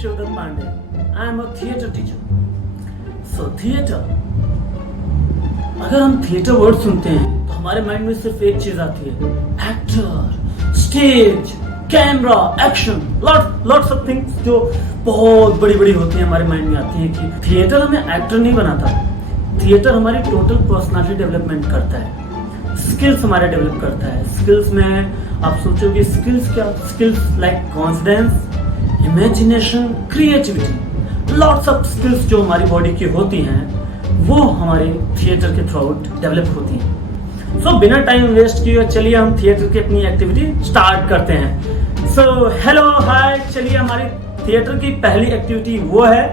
Shivdam Pandey. I am a theatre teacher. So theatre, अगर हम theatre word सुनते हैं तो हमारे माइंड में सिर्फ एक चीज आती है, actor, stage, camera, action, lots of things जो बहुत बड़ी बड़ी होती हैं हमारे माइंड में आती है कि थिएटर हमें एक्टर नहीं बनाता, थिएटर हमारी टोटल पर्सनालिटी डेवलपमेंट करता है, स्किल्स हमारे डेवलप करता है। स्किल्स में आप सोचोगे स्किल्स क्या, skills like confidence, imagination, creativity, lots of skills जो हमारी बॉडी की होती हैं वो हमारे थिएटर के थ्रू आउट डेवलप होती हैं। सो बिना टाइम वेस्ट किए चलिए हम थिएटर की अपनी एक्टिविटी स्टार्ट करते हैं। सो हेलो हाय, चलिए हमारी थिएटर की पहली एक्टिविटी वो है,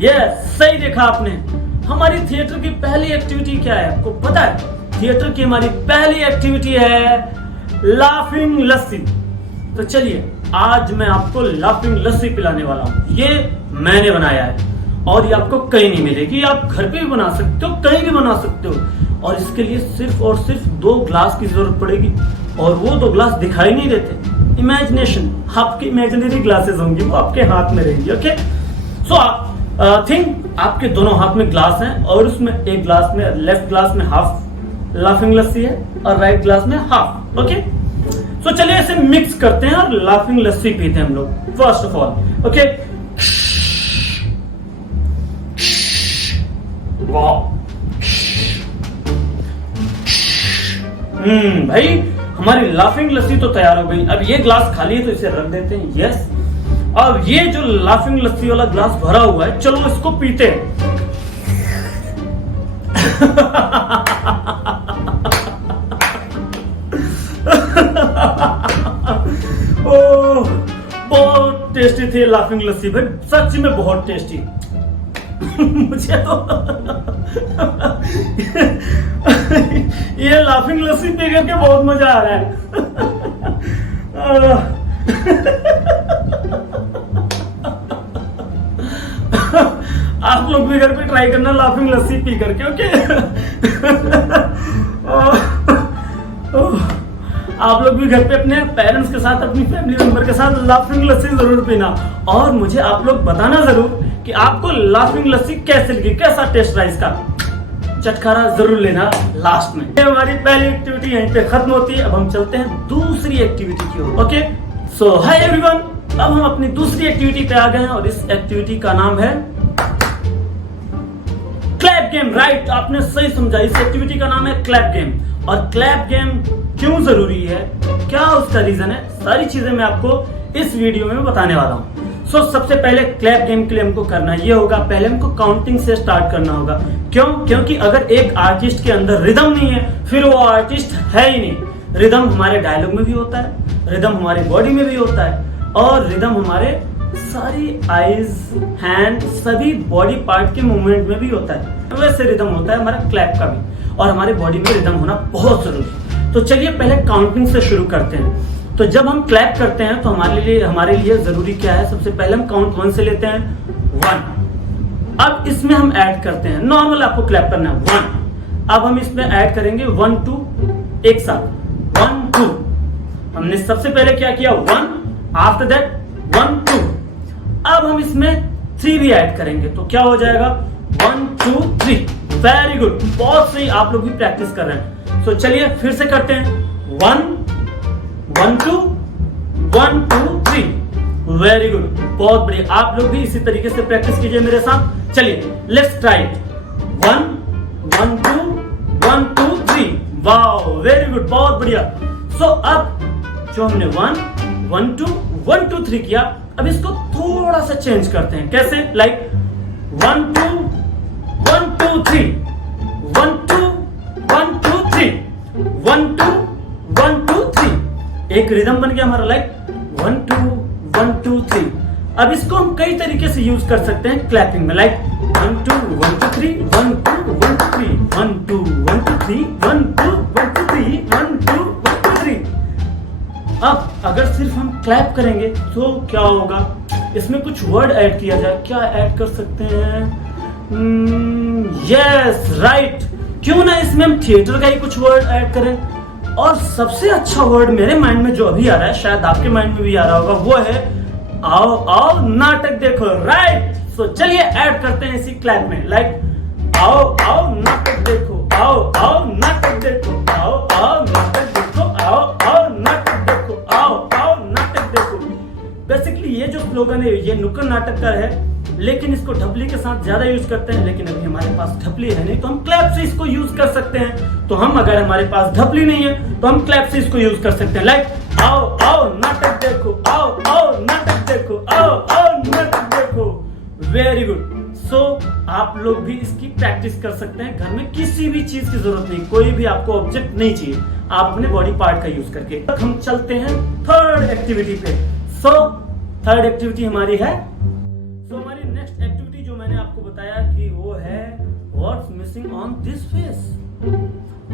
यस सही देखा आपने, हमारी थिएटर की पहली एक्टिविटी क्या है आपको पता है? थिएटर की हमारी पहली एक्टिविटी है लाफिंग लस्सी। तो चलिए आज मैं आपको लाफिंग लस्सी पिलाने वाला हूं। ये मैंने बनाया है और ये आपको कहीं नहीं मिलेगी, आप घर पे भी बना सकते हो, कहीं भी बना सकते हो। और इसके लिए सिर्फ और सिर्फ 2 ग्लास की जरूरत पड़ेगी और वो 2 ग्लास दिखाई नहीं देते। इमेजिनेशन, आपकी इमेजिनरी ग्लासेस होंगी, वो आपके हाथ में रहेंगी। ओके, सो थिंक आपके दोनों हाथ में ग्लास हैं और उसमें एक ग्लास में, लेफ्ट ग्लास में हाफ लाफिंग लस्सी है और राइट ग्लास में हाफ। ओके, सो चलिए इसे मिक्स करते हैं और लाफिंग लस्सी पीते हैं हम लोग फर्स्ट ऑफ ऑल। ओके, भाई हमारी लाफिंग लस्सी तो तैयार हो गई। अब ये ग्लास खाली है तो इसे रख देते हैं। यस, अब ये जो लाफिंग लस्सी वाला ग्लास भरा हुआ है, चलो इसको पीते हैं। ओह, बहुत टेस्टी थी लाफिंग लस्सी भाई, सच में बहुत टेस्टी। मुझे तो ये लाफिंग लस्सी पी करके बहुत मजा आ रहा है। आप लोग भी घर पे ट्राई करना लाफिंग लस्सी पी करके। ओके, आप लोग भी घर पे अपने पेरेंट्स के साथ, अपनी फैमिली मेंबर के साथ लाफिंग लस्सी जरूर पीना और मुझे आप लोग बताना जरूर कि आपको लाफिंग लस्सी कैसे लगी, कैसा टेस्ट रहा इसका। चटखारा जरूर लेना लास्ट में। हमारी पहली एक्टिविटी यहीं पे खत्म होती है। अब हम चलते हैं दूसरी एक्टिविटी की ओर। ओके, सो हाय एवरीवन, अब हम अपनी दूसरी एक्टिविटी पे आ गए हैं और इस एक्टिविटी का नाम है क्लैप गेम। राइट, आपने सही समझा, इस एक्टिविटी का नाम है क्लैप गेम। और क्लैप गेम क्यों जरूरी है, क्या उसका रीजन है, सारी चीजें मैं आपको इस वीडियो में बताने वाला हूं। सो सबसे पहले क्लैप गेम के लिए हमको करना ये होगा, पहले हमको काउंटिंग से स्टार्ट करना होगा। क्यों? क्योंकि अगर एक आर्टिस्ट के अंदर रिदम नहीं है फिर वो आर्टिस्ट है ही नहीं। रिदम हमारे डायलॉग में भी होता है, रिदम हमारी बॉडी में भी होता है और रिदम हमारे सारी आईज, हैंड, सभी बॉडी पार्ट के मूवमेंट में भी होता है। वैसे रिदम होता है हमारा क्लैप का भी और हमारे बॉडी में रिदम होना बहुत जरूरी है। तो चलिए पहले काउंटिंग से शुरू करते हैं। तो जब हम क्लैप करते हैं तो हमारे लिए जरूरी क्या है, सबसे पहले हम काउंट 1 से लेते हैं 1। अब इसमें हम ऐड करते हैं, नॉर्मल आपको क्लैप करना है 1। अब हम इसमें ऐड करेंगे 1 2 एक साथ 1 2। हमने सबसे पहले क्या किया 1, आफ्टर दैट 1 2। अब हम इसमें 3 भी ऐड करेंगे तो क्या हो जाएगा 1 2 3। वेरी गुड, बहुत सही, आप लोग भी प्रैक्टिस कर रहे हैं। तो चलिए फिर से करते हैं 1 1 2 1 2 3। वेरी गुड, बहुत बढ़िया, आप लोग भी इसी तरीके से प्रैक्टिस कीजिए मेरे साथ। चलिए let's try it. 1 1 2 1 2 3। Wow, very good, बहुत बढ़िया। सो अब जो हमने 1 1 2 1 2 3 किया, अब इसको थोड़ा सा चेंज करते हैं। कैसे? लाइक 1 2 1 2 3 1 2 1 2 3 1 2 1 2 3। एक रिदम बन गया हमारा, लाइक 1 2 1 2 3। अब इसको हम कई तरीके से यूज कर सकते हैं क्लैपिंग में, लाइक 1 2 1 2 3 1 2 1 2 3 1 2 1 2 3 1 2 1 2 3 1 2 1 2 3। अब अगर सिर्फ हम क्लैप करेंगे तो क्या होगा, इसमें कुछ वर्ड ऐड किया जाए। क्या ऐड कर सकते हैं? यस राइट, क्यों ना इसमें हम थिएटर का ही कुछ वर्ड ऐड करें। और सबसे अच्छा वर्ड मेरे माइंड में जो अभी आ रहा है, शायद आपके माइंड में भी आ रहा होगा, वो है आओ आओ नाटक देखो, राइट। सो चलिए ऐड करते हैं इसी क्लैप में, लाइक आओ आओ नाटक देखो, आओ आओ नाटक देखो, आओ आओ नाटक देखो, आओ आओ नाटक देखो, आओ आओ नाटक देखो। बेसिकली ये जो स्लोगन है ये नुक्कड़ नाटक का है, लेकिन इसको ढपली के साथ ज्यादा यूज करते हैं, लेकिन अभी हमारे पास ढपली है नहीं तो हम क्लैप से इसको यूज कर सकते हैं। तो हम अगर हमारे पास ढपली नहीं है तो हम क्लैप से इसको यूज कर सकते हैं, लाइक आओ आओ नाटक देखो, आओ आओ नाटक देखो, आओ आओ नाटक देखो। Very good. सो आप लोग भी इसकी प्रैक्टिस कर सकते हैं घर में, किसी भी चीज की जरूरत नहीं, कोई भी आपको ऑब्जेक्ट नहीं चाहिए, आप अपने बॉडी पार्ट का यूज करके। हम चलते हैं थर्ड एक्टिविटी पे। सो थर्ड एक्टिविटी हमारी है, हमारी नेक्स्ट एक्टिविटी जो मैंने आपको बताया कि वो है what's missing on this face.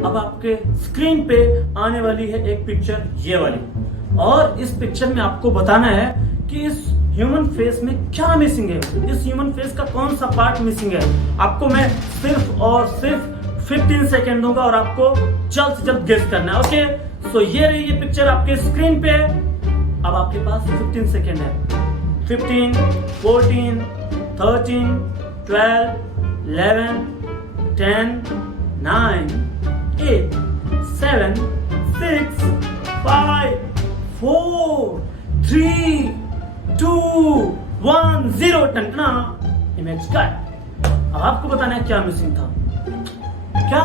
अब आपके स्क्रीन पे आने वाली है एक पिक्चर, ये वाली, और इस पिक्चर में आपको बताना है कि इस ह्यूमन फेस में क्या मिसिंग है, इस ह्यूमन फेस का कौन सा पार्ट मिसिंग है। आपको मैं सिर्फ और सिर्फ 15 सेकेंड दूंगा और आपको जल्द से जल्द गेस करना है, ओके। सो ये रही ये पिक्चर आपके स्क्रीन पे, अब आपके पास 15 सेकेंड है। 15, 14, 13, 12, 11, 10, 9, 8, 7, 6, 5, 4, 3, 2, 1, 0। टंटना इमेज कट। अब आपको बताना है क्या मिसिंग था, क्या?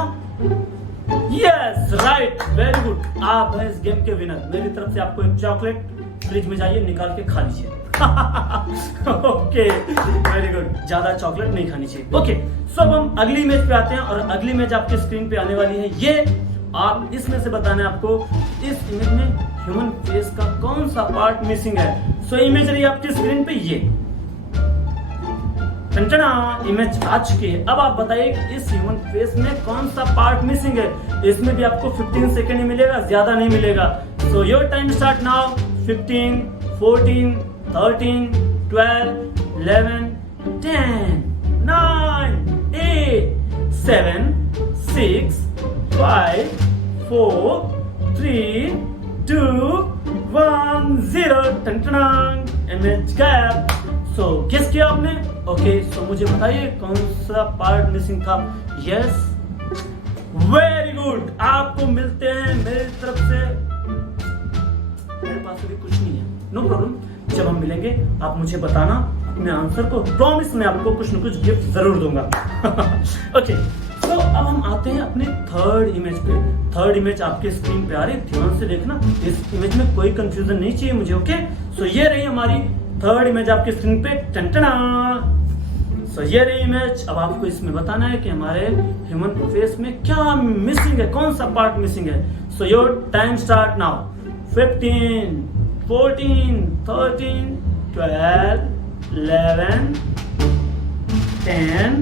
Yes, right, very good. आप हैं इस गेम के विनर। मेरी तरफ से आपको एक चॉकलेट, फ्रिज में जाइए निकाल के खा लीजिए। Okay, very good. ज्यादा चॉकलेट नहीं खानी चाहिए, ओके। सो अब हम अगली इमेज पे आते हैं, और अगली इमेज आपके स्क्रीन पे आने वाली है ये। आप इसमें से बताना है आपको इस इमेज में ह्यूमन फेस का कौन सा पार्ट मिसिंग है। सो इमेज रही आपकी स्क्रीन पे ये, इमेज आ चुकी है। अब आप बताइए कि इस ह्यूमन फेस में कौन सा पार्ट मिसिंग है। इसमें भी आपको 15 सेकेंड ही मिलेगा, ज्यादा नहीं मिलेगा। So your time start now. 15, 14, 13, 12, 11, 10, 9, 8, 7, 6, 5, 4, 3, 2, 1, 0। Image gap. So guess किया आपने, ओके। सो मुझे बताइए कौन सा पार्ट मिसिंग था। Yes, very good. आपको मिलते हैं मेरी तरफ से, मेरे पास अभी कुछ नहीं है, नो प्रॉब्लम। जब हम मिलेंगे आप मुझे बताना अपने आंसर को, प्रॉमिस मैं आपको कुछ न कुछ गिफ्ट जरूर दूंगा। ओके, तो अब हम आते हैं अपने थर्ड इमेज पे। थर्ड इमेज आपके स्क्रीन पे आ रही है, ध्यान से देखना, इस इमेज में कोई कंफ्यूजन नहीं चाहिए मुझे, ओके। सो ये रही हमारी थर्ड इमेज आपके स्क्रीन पे। टंटना। सो ये रही इमेज। अब आपको इसमें बताना है कि हमारे ह्यूमन फेस में क्या मिसिंग है, कौन सा पार्ट मिसिंग है। So your time start now. 15, 14, 13, 12, 11, 10,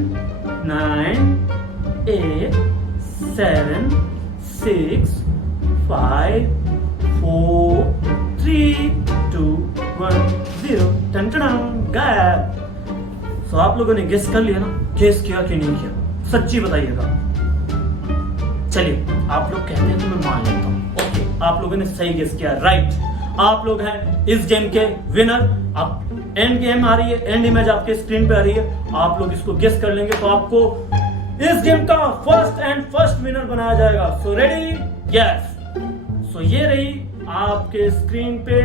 9, 8, 7, 6, 5, 4, 3, 2, 1, 0। टंटना gap. सो आप लोगों ने गेस कर लिया ना, गेस किया कि नहीं किया, सच्ची बताइएगा। चलिए, आप लोग कहते हैं तो मैं मान लेता हूँ, ओके। आप लोगों ने सही गेस किया, राइट। आप लोग हैं इस गेम के विनर। आप एंड गेम आ रही है, एंड इमेज आपके स्क्रीन पे आ रही है, आप लोग इसको गेस कर लेंगे तो आपको इस गेम का फर्स्ट विनर बनाया जाएगा। So ready? यस। सो ये रही आपके स्क्रीन पे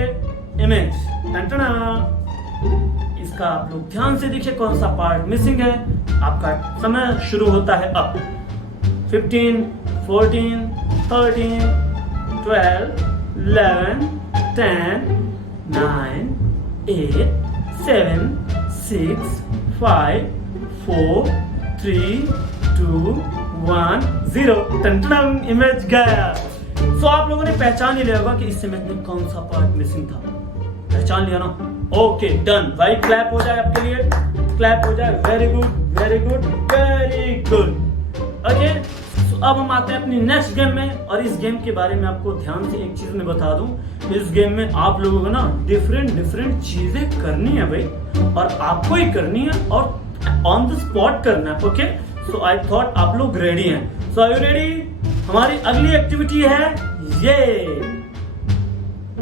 इमेज। टंटना। इसका आप लोग ध्यान से देखिए कौन सा पार्ट मिसिंग है। आपका समय शुरू होता है अब। 15, 14, 13, 12, 11, 10, 9, 8, 7, 6, 5, 4, 3, 2, 1, 0। टंटन इमेज गया। सो आप लोगों ने पहचान ही लिया होगा कि इस इमेज में कौन सा पार्ट मिसिंग था। पहचान लिया ना? Okay, done. भाई क्लैप हो जाए आपके लिए, क्लैप हो जाए। Very good, very good, very good. Okay, अब हम आते हैं अपनी नेक्स्ट गेम में। और इस गेम के बारे में आपको ध्यान से एक चीज मैं बता दूं, इस गेम में आप लोगों को ना डिफरेंट चीजें करनी है भाई, और आपको ही करनी है और ऑन द स्पॉट करना है। ओके, सो आई थॉट आप लोग रेडी हैं। सो आर यू रेडी? हमारी अगली एक्टिविटी है ये,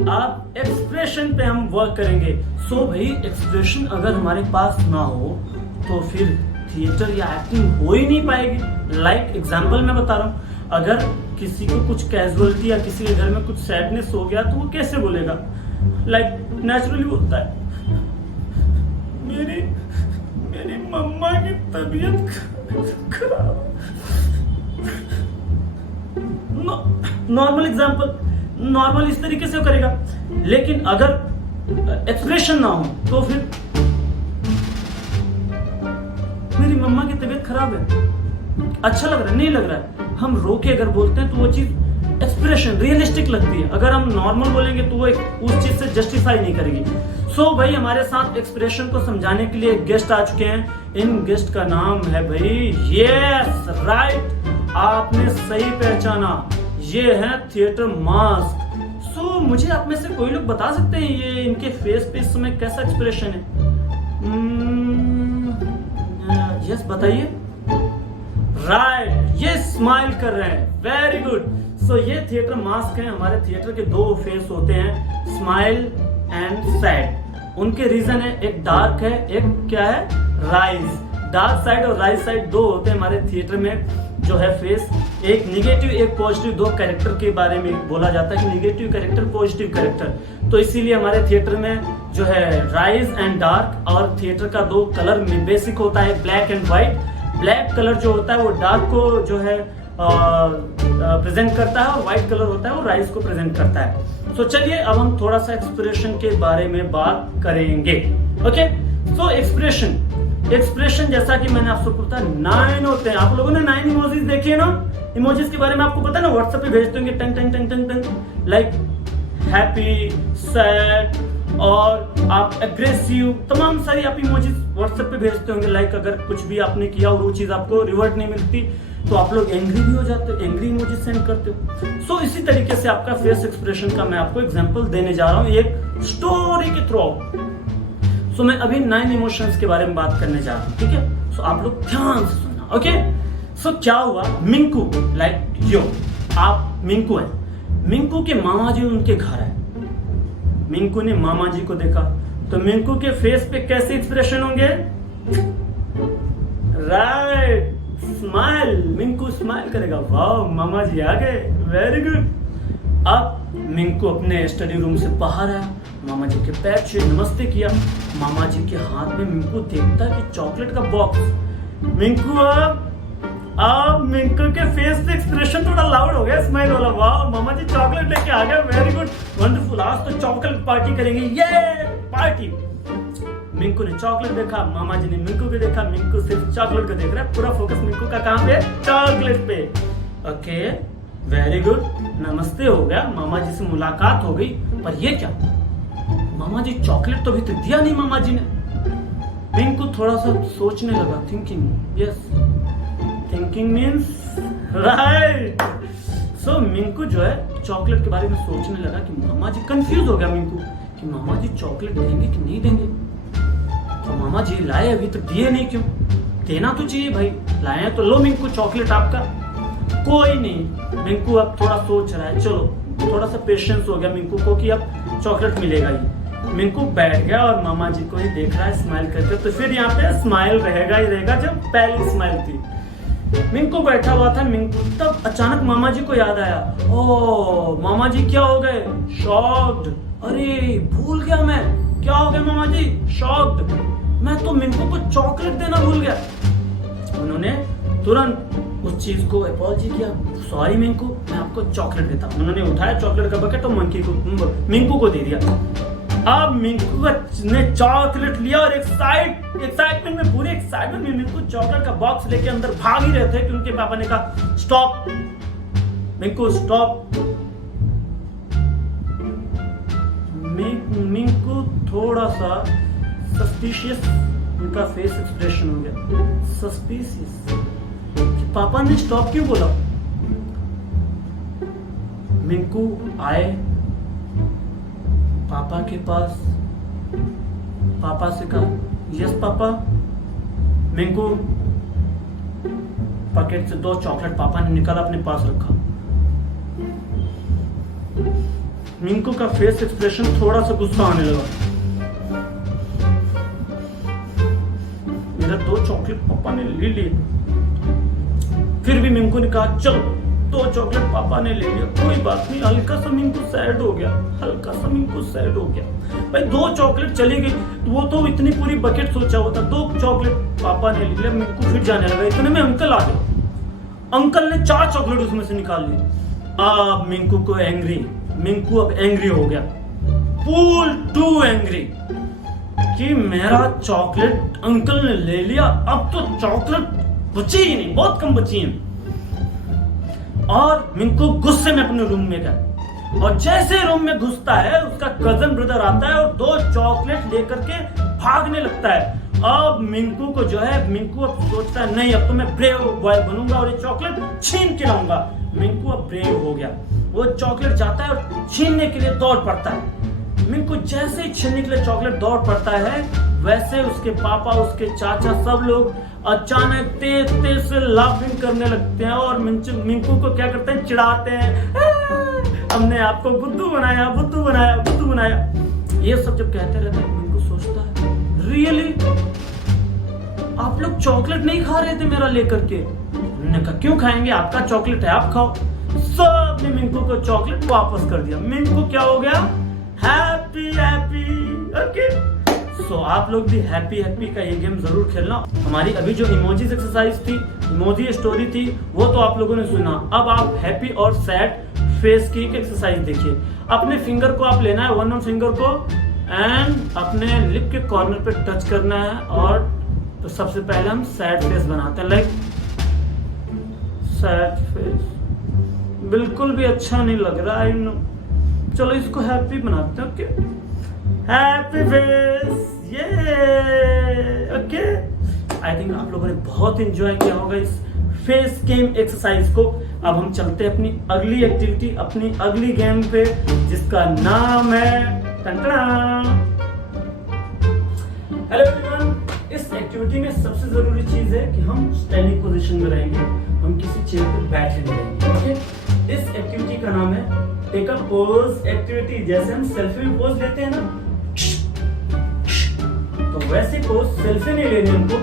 आप एक्सप्रेशन पे हम वर्क करेंगे। सो भाई एक्सप्रेशन अगर हमारे पास ना हो तो फिर थिएटर या एक्टिंग हो ही नहीं पाएगी। लाइक एग्जाम्पल मैं बता रहा हूँ, अगर किसी को कुछ कैजुअलिटी या किसी के घर में कुछ सैडनेस हो गया तो वो कैसे बोलेगा? लाइक नेचुरली बोलता है, मेरी मम्मा की तबीयत खराब। नॉर्मल एग्जाम्पल, नॉर्मल इस तरीके से करेगा। लेकिन अगर एक्सप्रेशन ना हो तो फिर मेरी मम्मा की तबीयत खराब है, अच्छा लग रहा है, नहीं लग रहा है, हम रो के अगर बोलते हैं तो वो चीज एक्सप्रेशन रियलिस्टिक लगती है। अगर हम नॉर्मल बोलेंगे तो वो उस चीज से जस्टिफाई नहीं करेगी। सो भाई हमारे साथ एक्सप्रेशन को समझाने के लिए गेस्ट आ चुके हैं। इन गेस्ट का नाम है भाई, यस राइट, आपने सही पहचाना, ये है थिएटर मास्क। सो मुझे आप में से कोई लोग बता सकते हैं ये इनके फेस पे इस समय कैसा एक्सप्रेशन है? यस बताइए। राइट, ये स्माइल कर रहे हैं, वेरी गुड। सो ये थिएटर मास्क है। हमारे थिएटर के दो फेस होते हैं, स्माइल एंड सैड। उनके रीजन है, एक डार्क है, एक क्या है, राइज। डार्क साइड और राइज साइड दो होते हैं हमारे थिएटर में जो है फेस, एक निगेटिव एक पॉजिटिव। दो कैरेक्टर के बारे में बोला जाता है कि निगेटिव कैरेक्टर, पॉजिटिव कैरेक्टर। तो इसीलिए हमारे थिएटर में जो है राइज एंड डार्क, और थिएटर का दो कलर में बेसिक होता है, black and white. Black colour जो होता है वो डार्क को जो है प्रेजेंट करता है, और व्हाइट कलर होता है वो राइज को प्रेजेंट करता है। तो चलिए अब हम थोड़ा सा एक्सप्रेशन के बारे में बात करेंगे। ओके, सो एक्सप्रेशन जैसा कि मैंने आपसे पूछा 9 होते हैं। आप लोगों ने 9 इमोजीज देखे ना? इमोजीज के बारे में आपको पता है ना, व्हाट्सएप पे भेजते होंगे टंग टंग टंग टंग टंग, लाइक हैप्पी, सैड, और आप एग्रेसिव, तमाम सारी आप इमोजीज व्हाट्सएप पे भेजते होंगे। लाइक अगर कुछ भी आपने किया और वो चीज आपको रिवर्ट नहीं मिलती तो आप लोग एंग्री भी हो जाते हो, एंग्री इमोजी सेंड करते हो। सो इसी तरीके से आपका फेस एक्सप्रेशन का मैं आपको एग्जांपल देने जा रहा हूं एक स्टोरी के थ्रू। सो मैं अभी 9 इमोशंस के बारे में बात करने जा रहा हूं, ठीक है? सो आप लोग ध्यान से सुनना, ओके? सो क्या हुआ, मिंकू, लाइक यो, आप मिंकू है, मिंकू के मामा जी उनके घर है। मिंकू ने मामा जी को देखा तो मिंकू के फेस पे कैसे एक्सप्रेशन होंगे? Right, smile. मिंकू स्माइल करेगा, वाह मामा जी आ गए, वेरी गुड। अब मिंकू अपने स्टडी रूम से बाहर आया, मामा जी के पैर छुए, नमस्ते किया। मामा जी के हाथ में मिंकू देखता कि चॉकलेट का बॉक्स। मिंकू अब मिंकू के फेस पे एक्सप्रेशन थोड़ा लाउड हो गया, स्माइल वाला, वाह मामा जी चॉकलेट लेके आ गए, वेरी गुड, वंडरफुल, आज तो चॉकलेट पार्टी करेंगे, ये पार्टी। मिंकू ने चॉकलेट देखा, मामा जी ने मिंकू को देखा, मिंकू सिर्फ चॉकलेट को देख रहा है, पूरा फोकस मिंकू का कहां पे? चॉकलेट पे। ओके, वेरी गुड, नमस्ते हो गया, मामा जी से मुलाकात हो गई। पर ये क्या, मामा जी चॉकलेट तो अभी तक दिया नहीं मामा जी ने। मिंकू थोड़ा सा सोचने लगा, thinking, yes, thinking means right. So Minku जो है चॉकलेट के बारे में सोचने लगा कि मामा जी, कंफ्यूज हो गया मिंकू कि मामा जी चॉकलेट देंगे कि नहीं देंगे। तो मामा जी लाए, अभी तक दिए नहीं, क्यों? देना तो चाहिए भाई, लाए तो लो मिंकू चॉकलेट आपका। कोई नहीं, मिंकू अब थोड़ा सोच रहा है, चलो थोड़ा सा पेशेंस हो गया मिंकू को कि अब चॉकलेट मिलेगा ही। मिंकू बैठ गया और मामा जी को ही देख रहा है स्माइल करके। तो फिर यहाँ पे स्माइल रहेगा ही रहेगा, जब पहली स्माइल थी। मिंकू बैठा हुआ था, मिंकू तब अचानक मामा जी को याद आया, ओ मामा जी क्या हो गए? शॉक्ड, अरे भूल गया मैं, क्या हो गया मामा जी? शॉक्ड, मैं तो मिंकू को चॉकलेट देना भूल गया। उन्होंने तुरंत उस चीज को अपॉलजी किया, सॉरी मिंकू, मैं आपको चॉकलेट देता हूँ। उन्होंने उठाया चॉकलेट का बकेट और मिंकू को दे दिया। अब मिंकू ने चॉकलेट लिया और एक्साइटमेंट में, पूरे एक्साइटमेंट में मिंकू चॉकलेट का बॉक्स लेके अंदर भाग ही रहे थे कि उनके पापा ने कहा स्टॉप मिंकू, स्टॉप। मिंकू थोड़ा सा सस्पिशियस, उनका फेस एक्सप्रेशन हो गया सस्पिशियस कि पापा ने स्टॉप क्यों बोला। मिंकू आए पापा के पास, पापा से कहा यस पापा। मिंकू पैकेट से 2 चॉकलेट पापा ने निकाला, अपने पास रखा। मिंकू का फेस एक्सप्रेशन थोड़ा सा गुस्सा आने लगा। चॉकलेट पापा ने ले लिए। फिर भी मिंकू ने कहा चलो 2 चॉकलेट पापा ने ले लिया, कोई बात नहीं। हल्का सा मिंकू सैड हो गया, हल्का सा मिंकू सैड हो गया। भाई 2 चॉकलेट चली गई, वो तो इतनी पूरी बकेट सोचा हुआ था, 2 चॉकलेट पापा ने ले लिया। मिंकू फिर जाने लगा, इतने में अंकल आ गए। अंकल ने 4 चॉकलेट उसमें से निकाल ली। अब मिंकू को एंग्री, मिंकू अब एंग्री हो गया, फुल टू एंग्री कि मेरा चॉकलेट अंकल ने ले लिया, अब तो चॉकलेट बची ही नहीं, बहुत कम बची है। और मिंकू गुस्से में अपने रूम में गया, और जैसे रूम में घुसता है उसका कजन ब्रदर आता है और 2 चॉकलेट लेकर के भागने लगता है। अब मिंकू को जो है, मिंकू अब सोचता है नहीं अब तो मैं ब्रेव बॉय बनूंगा और ये चॉकलेट छीन के लाऊंगा। मिंकू अब ब्रेव हो गया, वो चॉकलेट जाता है और छीनने के लिए दौड़ पड़ता है। मिंकू जैसे ही छीनने के लिए चॉकलेट दौड़ पड़ता है, वैसे उसके पापा, उसके चाचा, सब लोग अचानक तेज तेज से लाफिंग करने लगते हैं और मिंकू को क्या करते हैं, चिढ़ाते हैं, हमने आपको बुद्धू बनाया, बुद्धू बनाया, बुद्धू बनाया। ये सब जब कहते रहते हैं, मिंकू सोचता है रियली आप लोग चॉकलेट नहीं खा रहे थे मेरा लेकर के? उन्होंने कहा क्यों खाएंगे, आपका चॉकलेट है, आप खाओ। सबने मिंकू को चॉकलेट वापस कर दिया। मिंकू क्या हो गया, हैप्पी हैप्पी। ओके, सो आप लोग भी हैप्पी हैप्पी का ये गेम जरूर खेलना। हमारी अभी जो इमोजीज एक्सरसाइज थी, इमोजी स्टोरी थी, वो तो आप लोगों ने सुना। अब आप हैप्पी और सैड फेस की एक्सरसाइज देखिए। अपने फिंगर को आप लेना है, 1 फिंगर को, एंड अपने लिप के कॉर्नर पे टच करना है। और तो सबसे पहले हम सैड फेस बनाते हैं, लाइक सैड फेस। बिल्कुल भी अच्छा नहीं लग रहा, आई नो। चलो इसको हैप्पी बनाते हैं। ओके, हैप्पी फेस, ये ओके। आई थिंक आप लोगों ने बहुत एंजॉय किया होगा इस फेस गेम एक्सरसाइज को। अब हम चलते हैं अपनी अगली एक्टिविटी, अपनी अगली गेम पे, जिसका नाम है हेलो एवरीवन। इस एक्टिविटी में सबसे जरूरी चीज है कि हम स्टैंडिंग पोजीशन में रहेंगे, हम किसी चेयर पर बैठे नहीं रहेंगे। ओके, इस एक्टिविटी का नाम है टेक अ पोज एक्टिविटी। जैसे हम सेल्फी में पोज लेते हैं ना, तो वैसे पोज सेल्फी नहीं लेनी हमको,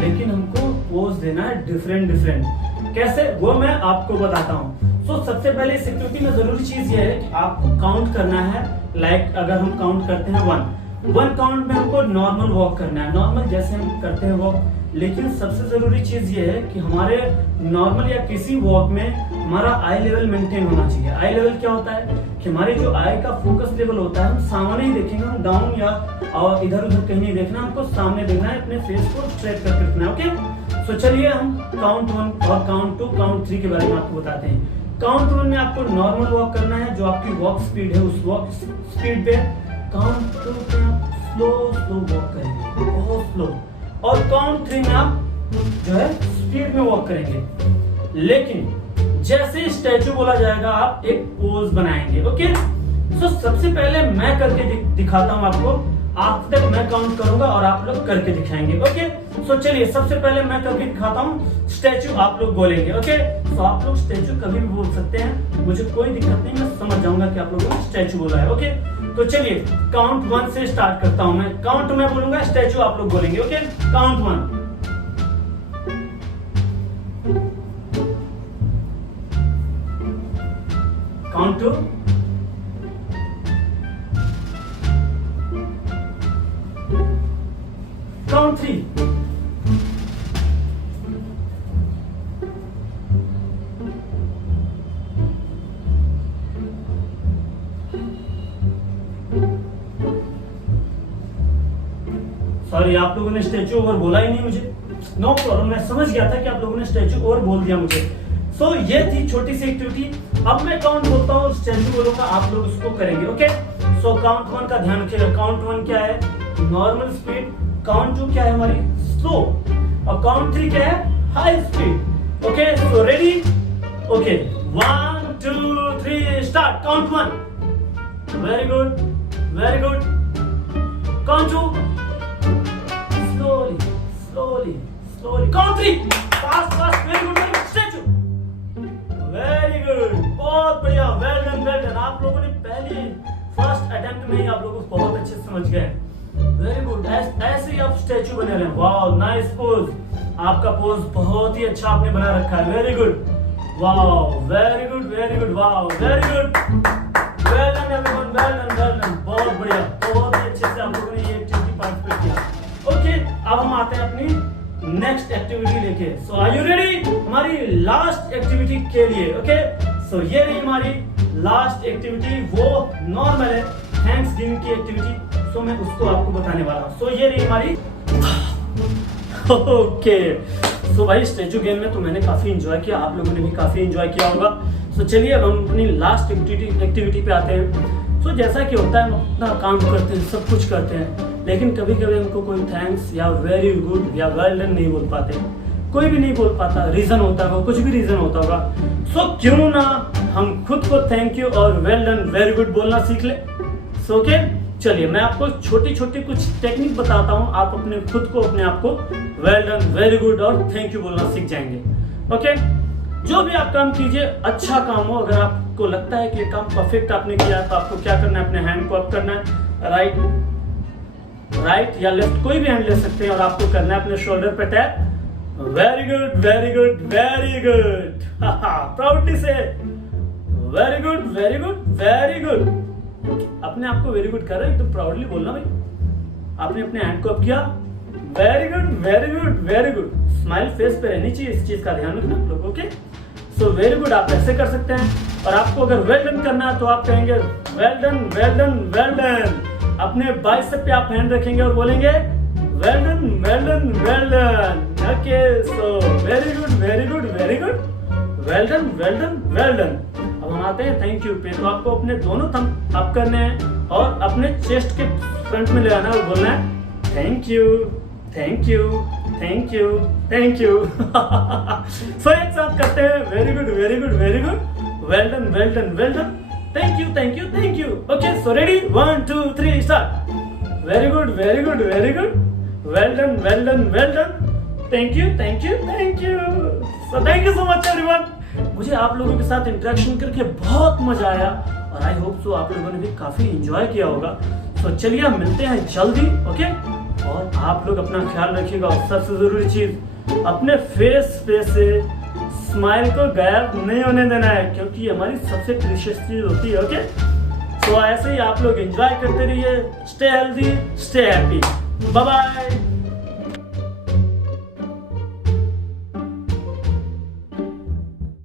लेकिन हमको पोज देना है डिफरेंट डिफरेंट। कैसे, वो मैं आपको बताता हूँ। सो सबसे पहले इस एक्टिविटी में जरूरी चीज ये है कि आपको काउंट करना है। लाइक अगर हम काउंट करते हैं 1 काउंट में हमको नॉर्मल वॉक करना है, नॉर्मल जैसे हम करते हैं वॉक। लेकिन सबसे जरूरी चीज ये है कि हमारे नॉर्मल या किसी वॉक में हमारा आई लेवल मेंटेन होना चाहिए। आई लेवल क्या होता है कि हमारे जो आई का फोकस लेवल होता है, हम सामने ही देखेंगे, हम डाउन या और इधर उधर कहीं नहीं देखना, हमको सामने देखना है, अपने फेस को स्ट्रेट करके रखना है। ओके, सो चलिए हम काउंट 1 और काउंट 2, काउंट 3 के बारे में आपको बताते हैं। काउंट 1 में आपको नॉर्मल वॉक करना है, जो आपकी वॉक स्पीड है उस वॉक स्पीड पे। काउंट 2 पे आप स्लो स्लो वॉक करेंगे, बहुत स्लो। और काउंट 3 में आप जो है स्पीड में वॉक करेंगे। लेकिन जैसे स्टैचू बोला जाएगा, आप एक पोज बनाएंगे। ओके, सो सबसे पहले मैं करके दिखाता हूं आपको, आफ्टर तक मैं काउंट करूंगा और आप लोग करके दिखाएंगे। ओके, सो चलिए सबसे पहले मैं करके दिखाता हूं, स्टैचू आप लोग बोलेंगे। ओके, तो आप लोग स्टैचू कभी भी बोल सकते हैं, मुझे कोई दिक्कत नहीं, मैं समझ जाऊंगा कि आप लोगों ने स्टैचू बोला है। ओके, तो चलिए काउंट 1 से स्टार्ट करता हूं मैं। काउंट मैं बोलूंगा, स्टैचू आप लोग बोलेंगे। Okay, count 1, count 2, count 3, sorry आप लोगों ने स्टैचू ओवर बोला ही नहीं मुझे, नो प्रॉब्लम, मैं समझ गया था कि आप लोगों ने स्टैचू ओवर बोल दिया मुझे। सो ये थी छोटी सी एक्टिविटी। अब मैं काउंट बोलता हूँ, स्टैचू बोलूंगा, आप लोग उसको करेंगे। ओके, सो काउंट 1 का ध्यान रखिएगा। काउंट 1 क्या है, नॉर्मल स्पीड। काउंट 2 क्या है, हमारी स्लो। और काउंट 3 क्या है, high speed. Okay, so ready? Okay, 1 2 3 start. Count 1, very good, very good. Count 2, slowly, slowly, slowly. Count 3. Fast, fast. Very good, very good. Statue. Very good. बहुत बढ़िया. Well done, well done. आप लोगों ने पहले first attempt में ही आप लोगों को बहुत अच्छे से समझ गए. Very good. ऐसे ही आप स्टैचू बने रहे. Wow, nice pose. आपका पोज बहुत ही अच्छा आपने बना रखा है, very good, wow, very good, wow, very good, well done everyone, well done, बहुत बढ़िया, बहुत ही अच्छे से आप लोगों ने ये एक्टिविटी पार्टिसिपेट किया। ओके, अब हम आते हैं अपनी नेक्स्ट एक्टिविटी लेके। सो आर यू रेडी हमारी लास्ट एक्टिविटी के लिए? ओके, सो ये रही हमारी लास्ट एक्टिविटी, वो नॉर्मल है, थैंक्स गिविंग की एक्टिविटी। सो मैं उसको आपको बताने वाला हूँ। सो ये रही हमारी ओके। सो भाई स्टैचू गेम में तो मैंने काफी एंजॉय किया, आप लोगों ने भी काफी एंजॉय किया होगा। सो चलिए अब हम अपनी लास्ट एक्टिविटी पे आते हैं। सो जैसा कि होता है हम अपना काम करते हैं, सब कुछ करते हैं, लेकिन कभी कभी हमको कोई थैंक्स या वेरी गुड या वेल डन नहीं बोल पाते, कोई भी नहीं बोल पाता, रीजन होता होगा, कुछ भी रीजन होता होगा। सो क्यों ना हम खुद को थैंक यू और वेल डन वेरी गुड बोलना सीख ले। सो ओके, चलिए मैं आपको छोटी छोटी कुछ टेक्निक बताता हूँ, आप अपने खुद को अपने आप को वेल डन वेरी गुड और थैंक यू बोलना सीख जाएंगे। ओके, जो भी आप काम कीजिए, अच्छा काम हो, अगर आपको लगता है कि ये काम परफेक्ट आपने किया है तो आपको क्या करना है, अपने हैंड को अप करना है, राइट या लेफ्ट, कोई भी हैंड ले सकते हैं, और आपको करना है अपने शोल्डर पे tap. Very good, very good, very good, proudly से very good, very good, very good. अपने आप को वेरी गुड कर रहे हैं, एकदम प्राउडली बोलना भाई। आपने अपने हैंड को अप किया, very good, very good, very good. Smile face पे रहनी चाहिए, इस चीज का ध्यान रखना आप लोग। ओके, सो वेरी गुड आप ऐसे कर सकते हैं, और आपको अगर वेल डन करना है तो आप कहेंगे well done, well done, well done. अपने बाइसेप पे आप हैंड रखेंगे और बोलेंगे well done, well done, well done. Okay, so very good, very good, very good, well done, well done, well done. अब हम आते हैं थैंक यू पे। तो आपको अपने दोनों थंब अप करने हैं और अपने चेस्ट के फ्रंट में ले आना है और बोलना है thank you, thank you, thank you, thank you. So एक साथ करते हैं, very good, very good, very good, well done, well done, well done, thank you, thank you, thank you. Okay, so ready, 1 2 3 start. Very good, very good, very good, well done, well done, well done, thank you, thank you, thank you. So thank you so much everyone. मुझे आप लोगों के साथ interaction करके बहुत मजा आया, और आई होप सो आप लोगों ने भी काफी एंजॉय किया होगा। तो चलिए हम मिलते हैं जल्दी। ओके, और आप लोग अपना ख्याल रखिएगा, और सबसे जरूरी चीज अपने फेस पे से स्माइल को गायब नहीं होने देना है, क्योंकि हमारी सबसे प्रीशियस चीज होती है। ओके, तो ऐसे ही आप लोग एंजॉय करते रहिए, stay healthy, stay happy, bye bye.